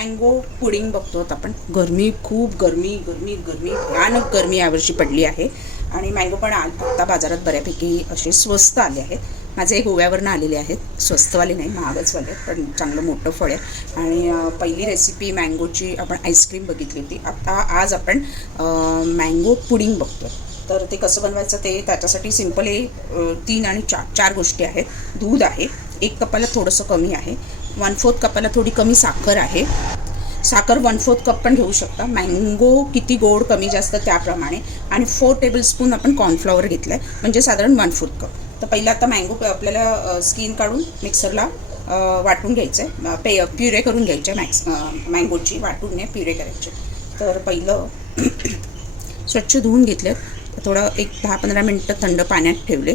Mango pudding बघतो आहोत आपण. गरमी खूप गरमी गरमी गरमी भयानक गरमी यावर्षी पडली आहे. आणि मँगो पण आत्ता बाजारात बऱ्यापैकी असे स्वस्त आले आहेत. माझे एक गोव्यावरनं आलेले आहेत. स्वस्तवाले नाही महागचवाले पण चांगलं मोठं फळ आहे. आणि पहिली रेसिपी मँगोची आपण आईस्क्रीम बघितली होती. आता आज आपण मँगो पुडिंग बघतो तर ते कसं बनवायचं ते त्याच्यासाठी सिंपल हे तीन आणि चार चार गोष्टी आहेत. दूध आहे. एक कपाला थोडंसं कमी आहे. वन फोर्थ कपाला थोडी कमी साखर आहे. साखर वन फोर्थ कप पण घेऊ शकता. मँगो किती गोड कमी जास्त त्याप्रमाणे. आणि फोर टेबलस्पून आपण कॉर्नफ्लॉवर घेतलं आहे म्हणजे साधारण वन फोर्थ कप तर पहिला आता मँगो आपल्याला स्किन काढून मिक्सरला वाटून घ्यायचं आहे पे प्युरे करून घ्यायचे मॅक्स मँगोची वाटून नाही प्युरे करायचे. तर पहिलं स्वच्छ धुवून घेतले थोडं एक दहा पंधरा मिनटं थंड पाण्यात ठेवले.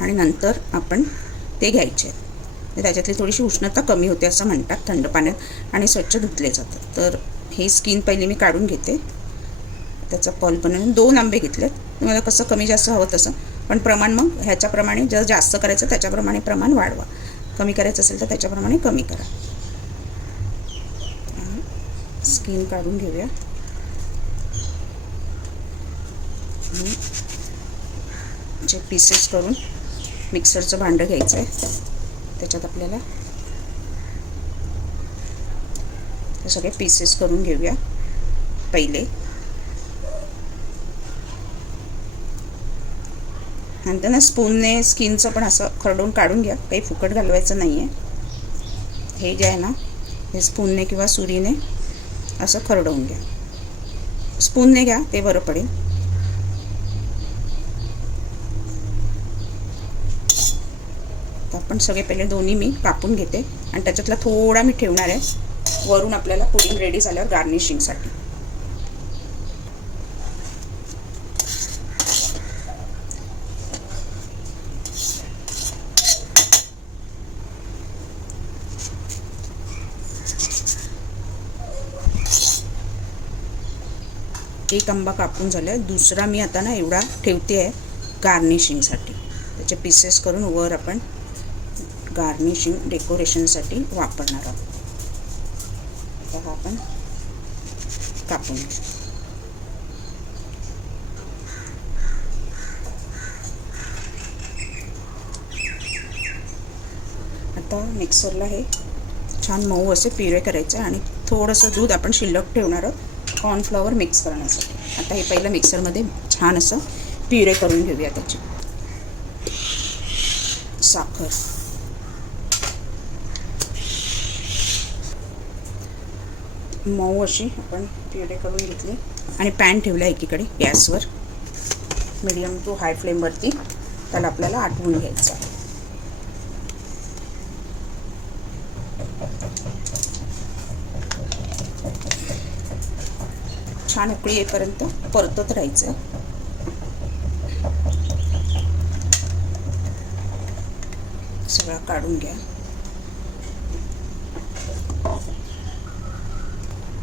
आणि नंतर आपण ते घ्यायचे. तर त्याच्यातली थोडीशी उष्णता कमी होते असं म्हणतात थंड पाण्यात आणि स्वच्छ धुतले जातात. तर हे स्किन पहिले मी काढून घेते. त्याचा पल्प बनवून दोन आंबे घेतले तुम्हाला कसं कमी जास्त हवं तसं. पण प्रमाण मग ह्याच्याप्रमाणे जर जास्त करायचं त्याच्याप्रमाणे प्रमाण वाढवा. कमी करायचं असेल तर त्याच्याप्रमाणे कमी करा. स्किन काढून घेऊया. जे पीसेस करून मिक्सरचं भांडं घ्यायचं आहे त्याच्यात आपल्याला हे सगळे पीसेस करून घेऊया पहिले. नंतर ना स्पूनने स्किनचं पण असं खरडून काढून घ्या काही फुकट घालवायचं नाही आहे हे जे आहे ना हे स्पूनने किंवा सुरीने असं खरडवून घ्या. स्पूनने घ्या ते बरं पडेल. आपण सगळे पहिले दोन्ही मी कापून घेते. आणि त्याच्यातला थोडा मी ठेवणार आहे. वरून आपल्याला पुडिंग रेडी झाल्यावर गार्निशिंगसाठी एक आंबा कापून झाला आहे दुसरा मी आता ना एवढा ठेवते आहे गार्निशिंगसाठी त्याचे पीसेस करून वर आपण गार्निशिंग डेकोरेशनसाठी वापरणार आहोत. आता हा आपण कापून घेऊ. आता मिक्सरला हे छान मऊ असे पिरे करायचे आणि थोडंसं दूध आपण शिल्लक ठेवणार आहोत कॉर्नफ्लॉवर मिक्स करण्यासाठी. आता हे पहिलं मिक्सरमध्ये छान असं पिरे करून घेऊया त्याची. साखर. मऊ अशी आपण पिरे करून घेतली. आणि पॅन ठेवला एकीकडे गॅसवर. मिडियम टू हाय फ्लेमवरती त्याला आपल्याला आटवून घ्यायचं आहे. छान उकळी येईपर्यंत परतत राहायचं. सगळं काढून घ्या.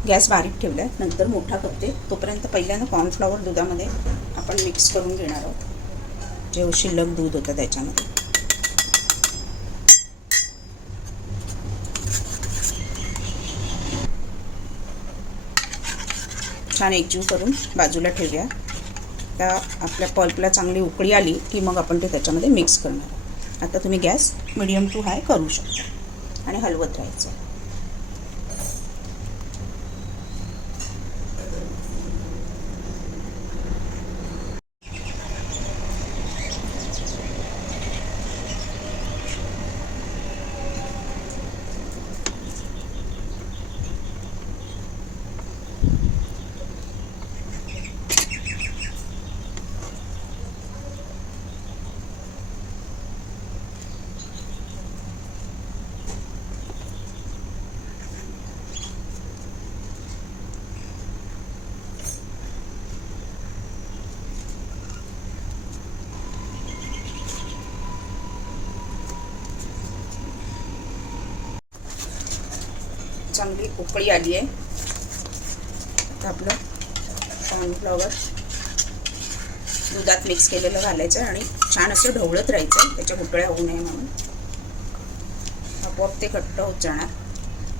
गॅस बारीक ठेवला आहे नंतर मोठा करते. तोपर्यंत पहिल्यांदा कॉर्नफ्लॉवर दुधामध्ये आपण मिक्स करून घेणार आहोत. जे शिल्लक दूध होतं त्याच्यामध्ये. छान एकजीव करून बाजूला ठेवूया. त्या आपल्या पल्पला चांगली उकळी आली की मग आपण ते त्याच्यामध्ये मिक्स करणार आता तुम्ही गॅस मिडियम टू हाय करू शकता आणि हलवत राहायचं. चांगली उकळी आली आहे. आता आपलं कॉर्नफ्लॉवर दुधात मिक्स केलेलं घालायचं आणि छान असं ढवळत राहायचं. त्याच्या गुटळ्या होऊ नये म्हणून. आपोआप ते घट्ट होत जाणार.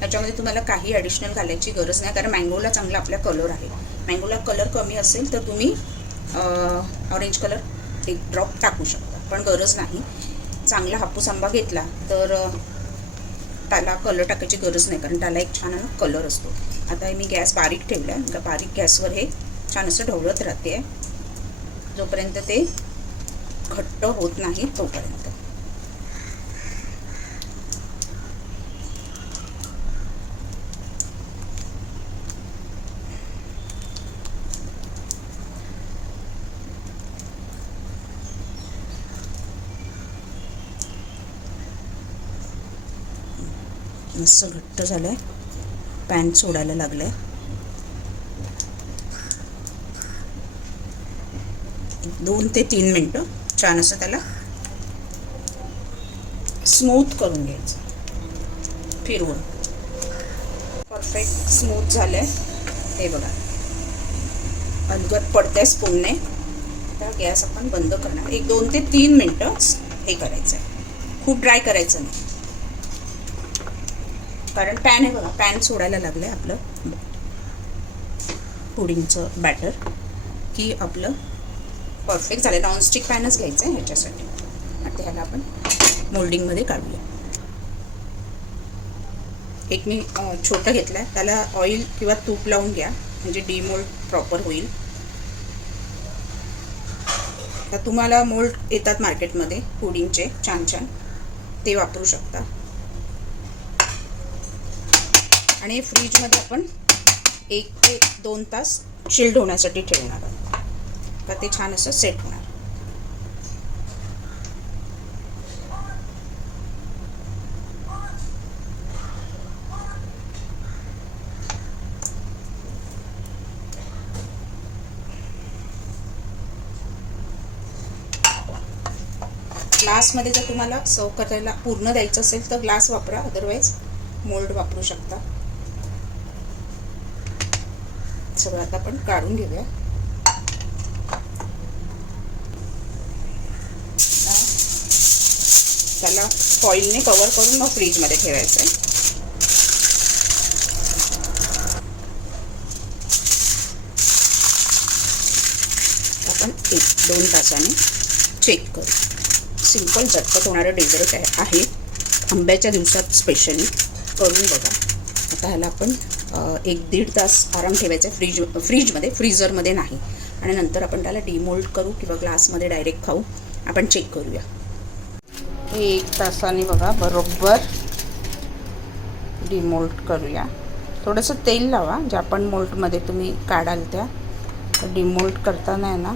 त्याच्यामध्ये तुम्हाला काही ॲडिशनल घालायची गरज नाही कारण मँगोला चांगला आपला कलर आहे. मँगोला कलर कमी असेल तर तुम्ही ऑरेंज कलर एक ड्रॉप टाकू शकता. पण गरज नाही. चांगला हापूस आंबा घेतला तर त्याला कलर टाकायची गरज नाही कारण त्याला एक छान कलर असतो. आता मी गॅस बारीक ठेवला आहे. बारीक गॅसवर हे छान असं ढवळत राहते. जोपर्यंत ते घट्ट होत नाही तोपर्यंत. मस्त घट्ट झालं आहे पॅन सोडायला लागलं आहे दोन ते तीन मिनटं छान असं त्याला स्मूथ करून घ्यायचं. फिरवून. परफेक्ट स्मूथ झालं आहे हे बघा. अलगद पडतंय स्पूनने तर गॅस आपण बंद करणार. एक दोन ते तीन मिनटं हे करायचं आहे खूप ड्राय करायचं नाही. कारण पॅन आहे बघा पॅन सोडायला लागलं आहे आपलं. पुडिंगचं बॅटर की आपलं परफेक्ट झालं नॉनस्टिक पॅनच घ्यायचं आहे ह्याच्यासाठी. आता ह्याला आपण मोल्डिंगमध्ये काढूया. एक मी छोटं घेतलं आहे त्याला ऑइल किंवा तूप लावून घ्या. म्हणजे डीमोल्ड प्रॉपर होईल. तर तुम्हाला मोल्ड येतात मार्केटमध्ये पुडिंगचे छान छान ते वापरू शकता. आणि फ्रीजमध्ये आपण एक ते दोन तास चिल्ड होण्यासाठी ठेवणार आहोत. का ते छान असं सेट होणार. ग्लासमध्ये जर तुम्हाला सर्व करायला पूर्ण द्यायचं असेल तर ग्लास वापरा अदरवाईज मोल्ड वापरू शकता. सगळं आता आपण काढून घेऊया. त्याला फॉईलने कवर करून मग फ्रीजमध्ये ठेवायचं. आहे आपण एक दोन तासाने चेक करू. सिंपल झटपट होणारं डेझर्ट आहे. आंब्याच्या दिवसात स्पेशली करून बघा. आता ह्याला आपण एक दीड तास आराम ठेवायचा आहे फ्रीज फ्रीजमध्ये फ्रीझरमध्ये नाही. आणि नंतर आपण त्याला डिमोल्ड करू किंवा ग्लासमध्ये डायरेक्ट खाऊ. आपण चेक करूया. एक तासाने बघा बरोबर. डिमोल्ड करूया. थोडंसं तेल लावा. जे आपण मोल्टमध्ये तुम्ही काढाल त्या. डिमोल्ड करताना आहे ना